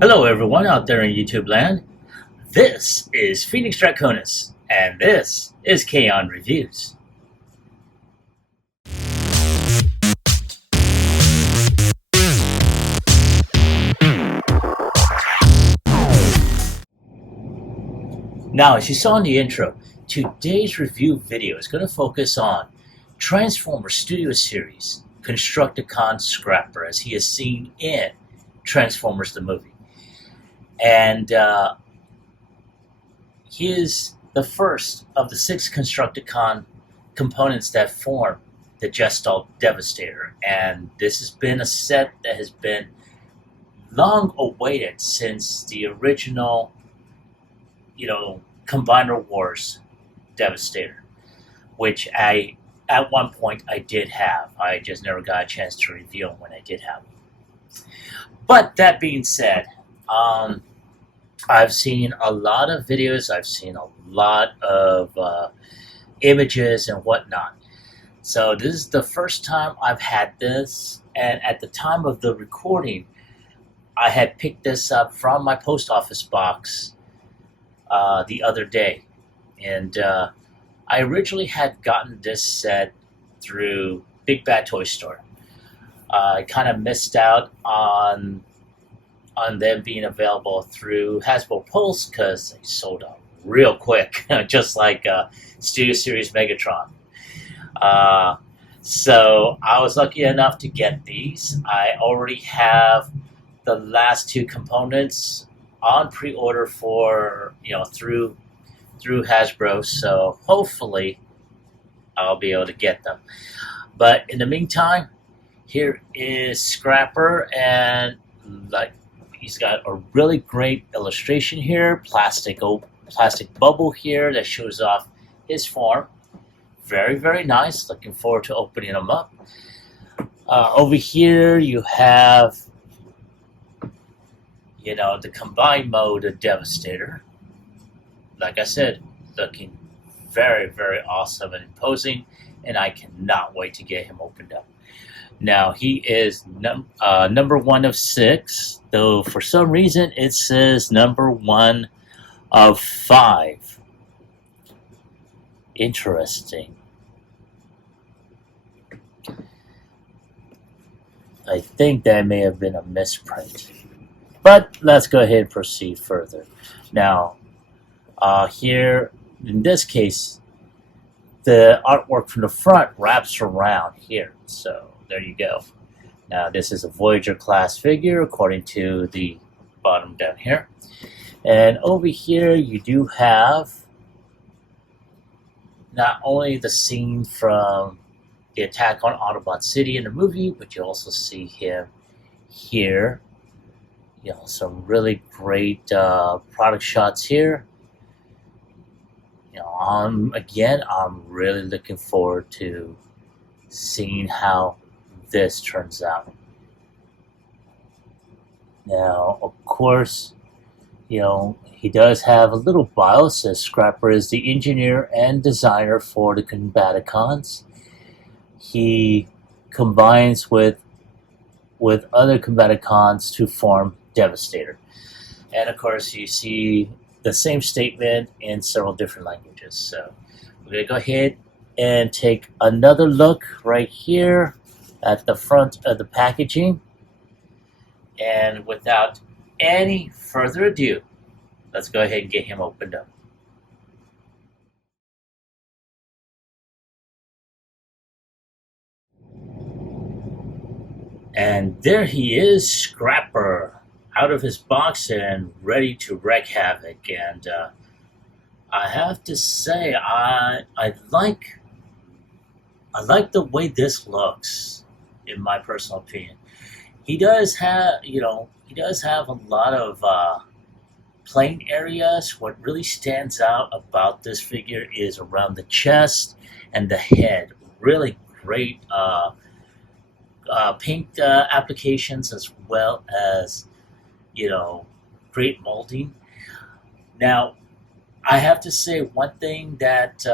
Hello everyone out there in YouTube land. This is Phoenix Draconis, and this is Kaon Reviews. Now, as you saw in the intro, today's review video is going to focus on Transformers Studio Series Constructicon Scrapper, as he is seen in Transformers the movie. And he is the first of the 6 Constructicon components that form the Gestalt Devastator. And this has been a set that has been long awaited since the original, Combiner Wars Devastator, which at one point I did have. I just never got a chance to review them when I did have them. But that being said, I've seen a lot of videos, I've seen a lot of images and whatnot. So this is the first time I've had this, and at the time of the recording, I had picked this up from my post office box the other day. And I originally had gotten this set through Big Bad Toy Store. I kind of missed out on them being available through Hasbro Pulse because they sold out real quick, just like Studio Series Megatron. So I was lucky enough to get these. I already have the last 2 components on pre-order for through Hasbro, so hopefully I'll be able to get them. But in the meantime, here is Scrapper, and he's got a really great illustration here, plastic bubble here that shows off his form. Very, very nice. Looking forward to opening them up. Over here you have the combined mode of Devastator. Like I said, looking very, very awesome and imposing, and I cannot wait to get him opened up. Now, he is number 1 of 6, though for some reason it says number 1 of 5. Interesting. I think that may have been a misprint. But let's go ahead and proceed further. Now, here, in this case, the artwork from the front wraps around here. So there you go. Now, this is a Voyager class figure according to the bottom down here. And over here, you do have not only the scene from the attack on Autobot City in the movie, but you also see him here. Some really great product shots here. Again, I'm really looking forward to seeing how this turns out. Now, of course, he does have a little bio. Says Scrapper is the engineer and designer for the Combaticons. He combines with other Combaticons to form Devastator. And of course, you see the same statement in several different languages. So we're going to go ahead and take another look right here at the front of the packaging. And without any further ado, let's go ahead and get him opened up. And there he is, Scrapper, out of his box and ready to wreak havoc. And I have to say, I like the way this looks, in my personal opinion. He does have, a lot of plain areas. What really stands out about this figure is around the chest and the head. Really great paint applications, as well as great molding. Now, I have to say one thing that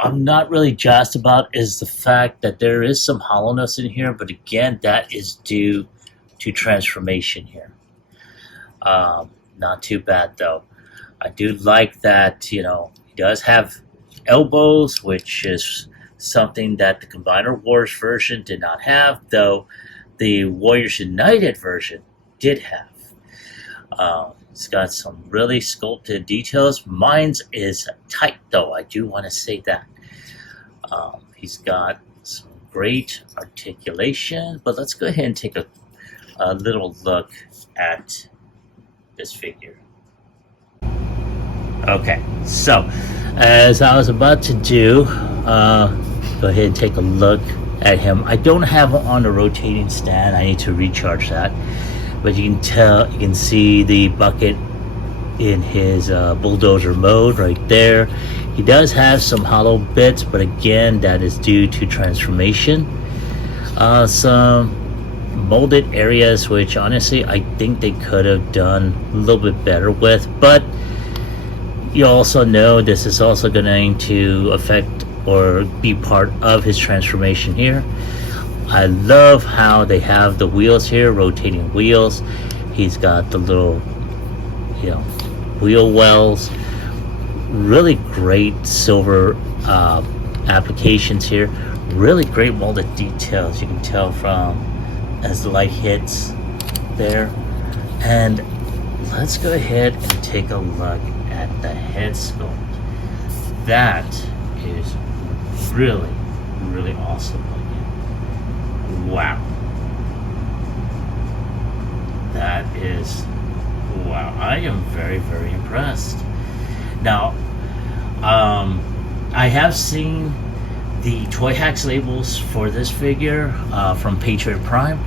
I'm not really jazzed about is the fact that there is some hollowness in here, but again, that is due to transformation here. Not too bad though. I do like that, he does have elbows, which is something that the Combiner Wars version did not have, though the Warriors United version did have. It's got some really sculpted details. Mine's is tight though, I do want to say that. He's got some great articulation, but let's go ahead and take a little look at this figure. Okay, so as I was about to do, go ahead and take a look at him. I don't have him on a rotating stand. I need to recharge that, but you can see the bucket in his bulldozer mode right there. He does have some hollow bits, but again, that is due to transformation. Some molded areas, which honestly I think they could have done a little bit better with, but you also know this is also going to affect or be part of his transformation here. I love how they have the wheels here, rotating wheels. He's got the little, wheel wells. Really great silver applications here. Really great molded details. You can tell from as the light hits there. And let's go ahead and take a look at the head sculpt. That is really, really awesome looking. Wow. That is, wow. I am very, very impressed. Now, I have seen the Toy Hacks labels for this figure from Patriot Prime.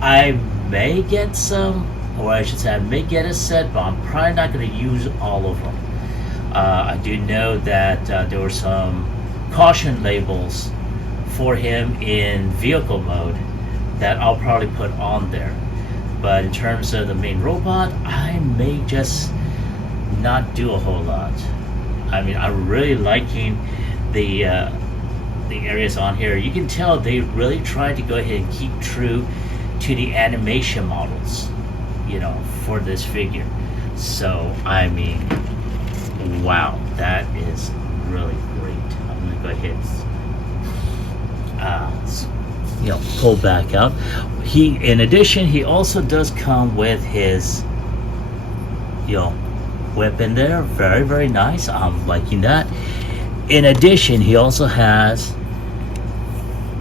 I may get some, or I should say I may get a set, but I'm probably not going to use all of them. I do know that there were some caution labels for him in vehicle mode that I'll probably put on there. But in terms of the main robot, I may just not do a whole lot. I mean, I'm really liking the areas on here. You can tell they really tried to go ahead and keep true to the animation models, for this figure. So, I mean, wow, that is really great. I'm gonna go ahead and pull back out. In addition, he also does come with his whip in there. Very, very nice. I'm liking that. In addition, he also has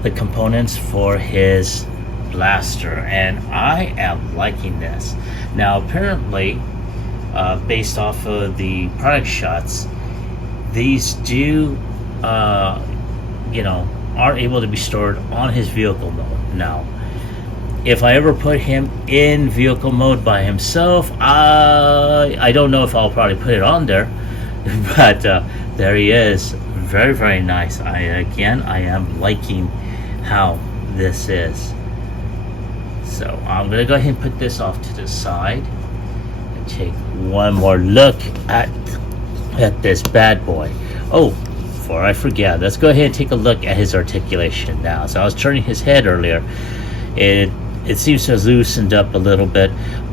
the components for his blaster, and I am liking this. Now, apparently, based off of the product shots, these do are able to be stored on his vehicle mode. Now, if I ever put him in vehicle mode by himself, I don't know if I'll probably put it on there, but there he is. Very, very nice. I am liking how this is. So I'm gonna go ahead and put this off to the side and take one more look at this bad boy. Oh, before I forget, let's go ahead and take a look at his articulation now. So I was turning his head earlier. It seems to have loosened up a little bit,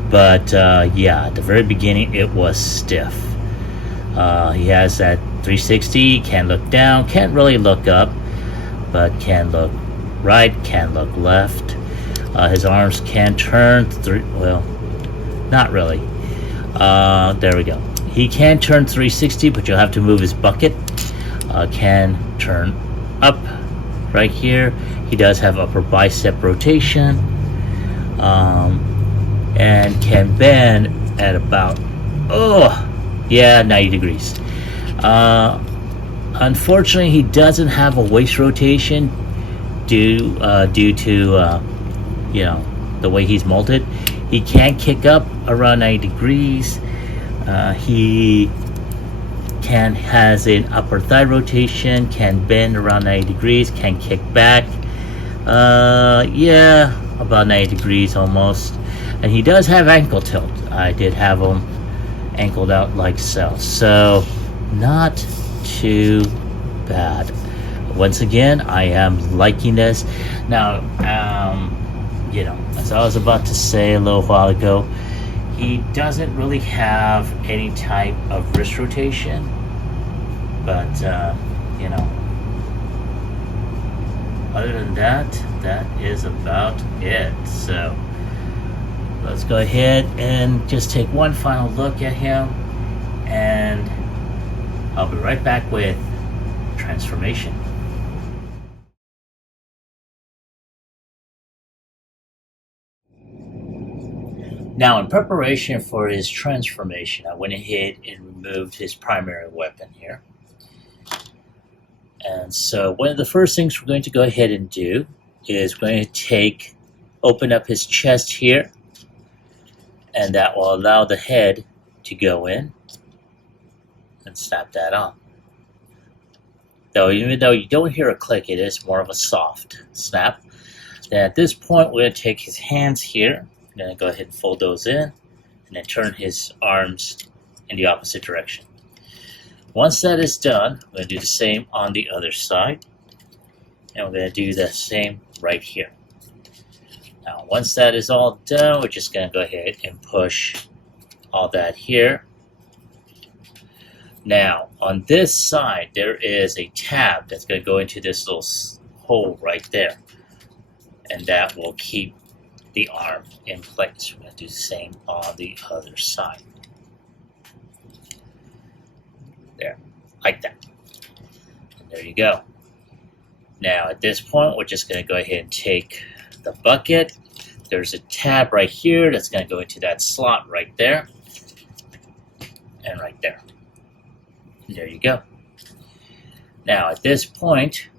but yeah, at the very beginning it was stiff. He has that 360, can't look down, can't really look up, but can look right, can look left. His arms can turn well, not really. There we go. He can turn 360, but you'll have to move his bucket. Can turn up right here. He does have upper bicep rotation, and can bend at about 90 degrees. Unfortunately, he doesn't have a waist rotation due to the way he's molded. He can kick up around 90 degrees. He has an upper thigh rotation, can bend around 90 degrees, can kick back about 90 degrees almost. And he does have ankle tilt. I did have him ankled out like so not too bad. Once again, I am liking this. Now, as I was about to say a little while ago, He doesn't really have any type of wrist rotation, but you know, other than that, that is about it. So let's go ahead and just take one final look at him, and I'll be right back with transformation. Now, in preparation for his transformation, I went ahead and removed his primary weapon here. And so one of the first things we're going to go ahead and do is we're going to open up his chest here, and that will allow the head to go in and snap that on. Though even though you don't hear a click, it is more of a soft snap. Then at this point, we're going to take his hands here. I'm going to go ahead and fold those in, and then turn his arms in the opposite direction. Once that is done, we're going to do the same on the other side, and we're going to do the same right here. Now, once that is all done, we're just going to go ahead and push all that here. Now, on this side, there is a tab that's going to go into this little hole right there, and that will keep the arm in place. We're going to do the same on the other side. There, like that. And there you go. Now, at this point, we're just going to go ahead and take the bucket. There's a tab right here that's going to go into that slot right there, and right there. And there you go. Now, at this point,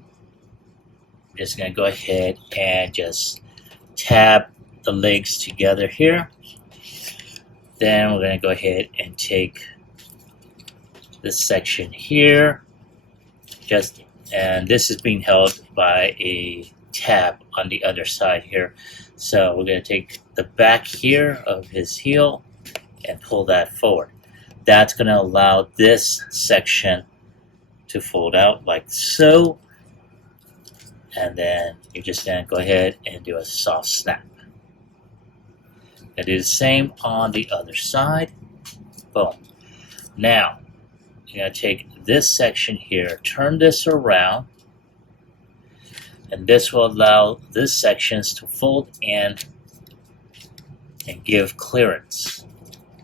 I'm just going to go ahead and just tab the legs together here. Then we're going to go ahead and take this section here, and this is being held by a tab on the other side here. So we're going to take the back here of his heel and pull that forward. That's going to allow this section to fold out like so, and then you're just going to go ahead and do a soft snap. And do the same on the other side. Boom. Now, you're going to take this section here, turn this around, and this will allow this sections to fold in and give clearance.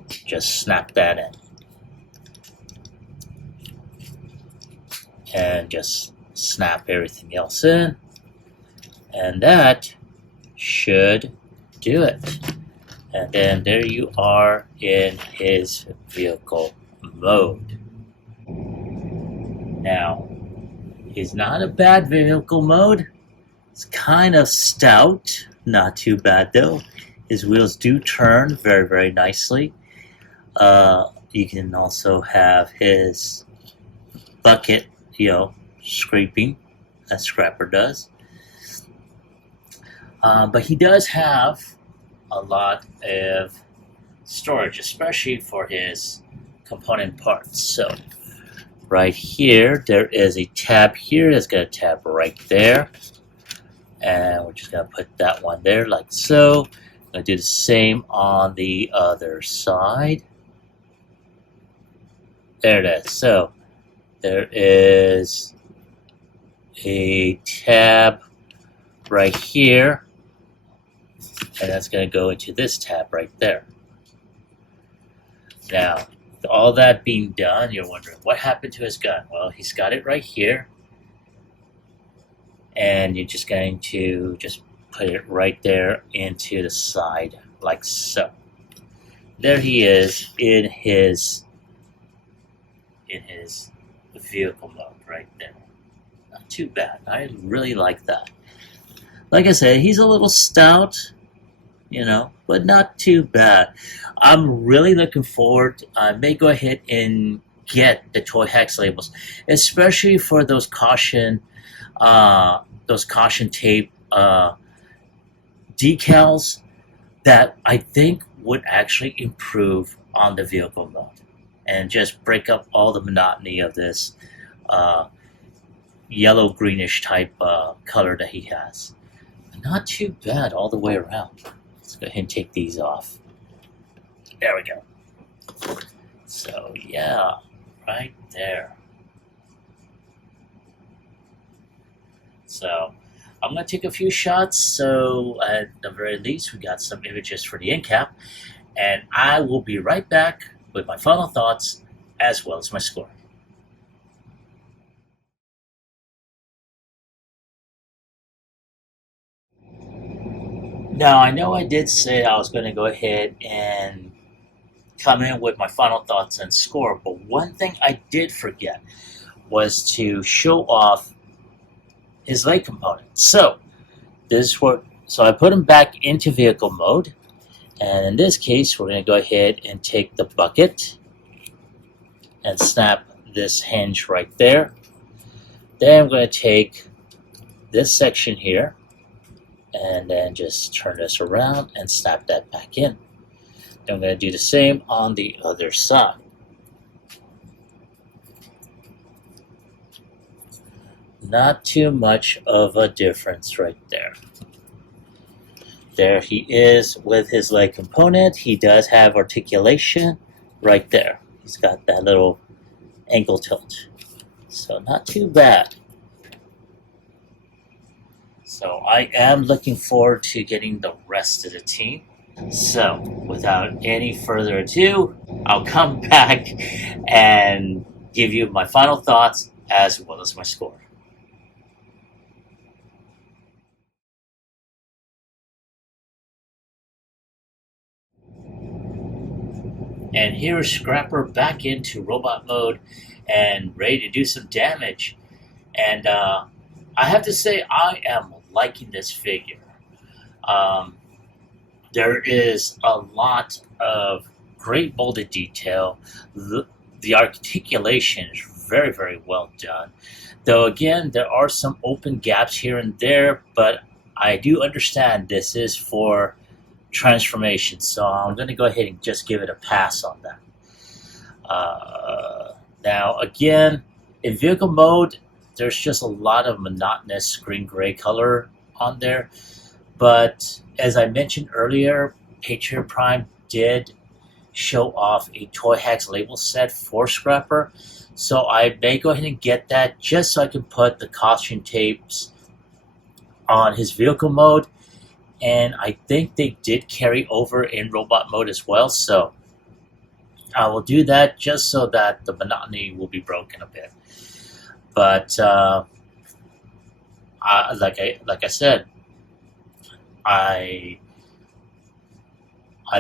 Just snap that in. And just snap everything else in. And that should do it. And then there you are in his vehicle mode. Now, he's not a bad vehicle mode. It's kind of stout. Not too bad though. His wheels do turn very, very nicely. You can also have his bucket, scraping, as Scrapper does. But he does have a lot of storage, especially for his component parts. So right here, there is a tab here that's going to tab right there. And we're just going to put that one there like so. I'm going to do the same on the other side. There it is. So there is a tab right here, and that's going to go into this tab right there. Now, with all that being done, you're wondering what happened to his gun. Well, he's got it right here, and you're just going to just put it right there into the side like so. There he is in his vehicle mode right there. Not too bad. I really like that. Like I said, he's a little stout, but not too bad. I'm really looking forward. I may go ahead and get the toy hex labels, especially for those caution tape decals that I think would actually improve on the vehicle mode and just break up all the monotony of this yellow greenish type color that he has. Not too bad all the way around. Let's go ahead and take these off. There we go. So yeah, right there. So I'm going to take a few shots, so at the very least we got some images for the end cap, and I will be right back with my final thoughts as well as my score. Now I know I did say I was going to go ahead and come in with my final thoughts and score, but one thing I did forget was to show off his leg component. So this is what, so I put him back into vehicle mode, and in this case we're going to go ahead and take the bucket and snap this hinge right there. Then I'm going to take this section here and then just turn this around and snap that back in. Then I'm going to do the same on the other side. Not too much of a difference right there. There he is with his leg component. He does have articulation right there. He's got that little ankle tilt. So not too bad. So I am looking forward to getting the rest of the team. So without any further ado, I'll come back and give you my final thoughts as well as my score. And here is Scrapper back into robot mode and ready to do some damage. And I have to say, I am liking this figure. There is a lot of great molded detail. The articulation is very, very well done. Though again, there are some open gaps here and there, but I do understand this is for transformation, so I'm going to go ahead and just give it a pass on that. Now again, in vehicle mode, there's just a lot of monotonous green gray color on there, but as I mentioned earlier, Patriot Prime did show off a Toy Hacks label set for Scrapper, so I may go ahead and get that just so I can put the caution tapes on his vehicle mode. And I think they did carry over in robot mode as well, so I will do that just so that the monotony will be broken a bit. But like I said, I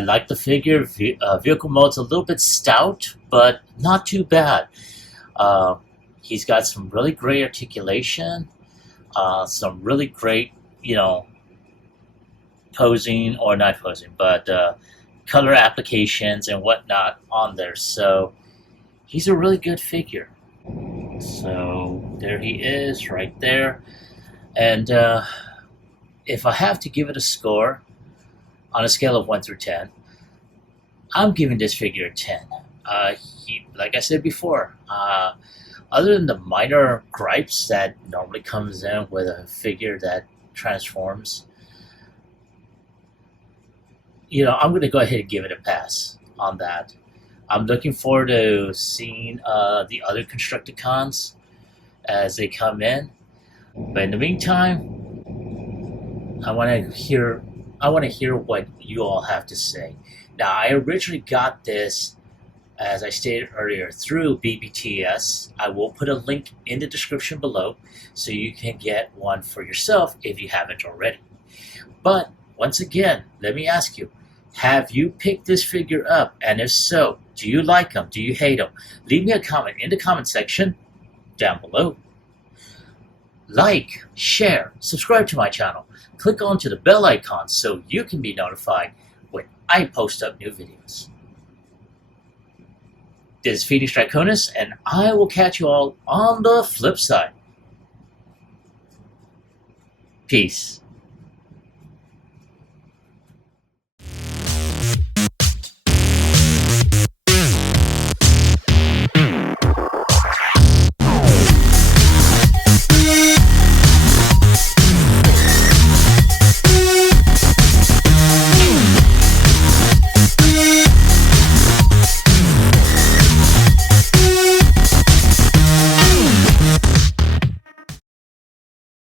like the figure. Vehicle mode's a little bit stout, but not too bad. He's got some really great articulation, some really great, posing, or not posing, but color applications and whatnot on there. So he's a really good figure. So there he is right there. And if I have to give it a score on a scale of 1 through 10, I'm giving this figure a 10. Like I said before, other than the minor gripes that normally comes in with a figure that transforms, I'm going to go ahead and give it a pass on that. I'm looking forward to seeing the other Constructicons as they come in. But in the meantime, I want to hear what you all have to say. Now, I originally got this, as I stated earlier, through BBTS. I will put a link in the description below so you can get one for yourself if you haven't already. But once again, let me ask you, have you picked this figure up? And if so, do you like him? Do you hate him? Leave me a comment in the comment section down below. Like, share, subscribe to my channel. Click onto the bell icon so you can be notified when I post up new videos. This is Phoenix Draconis, and I will catch you all on the flip side. Peace.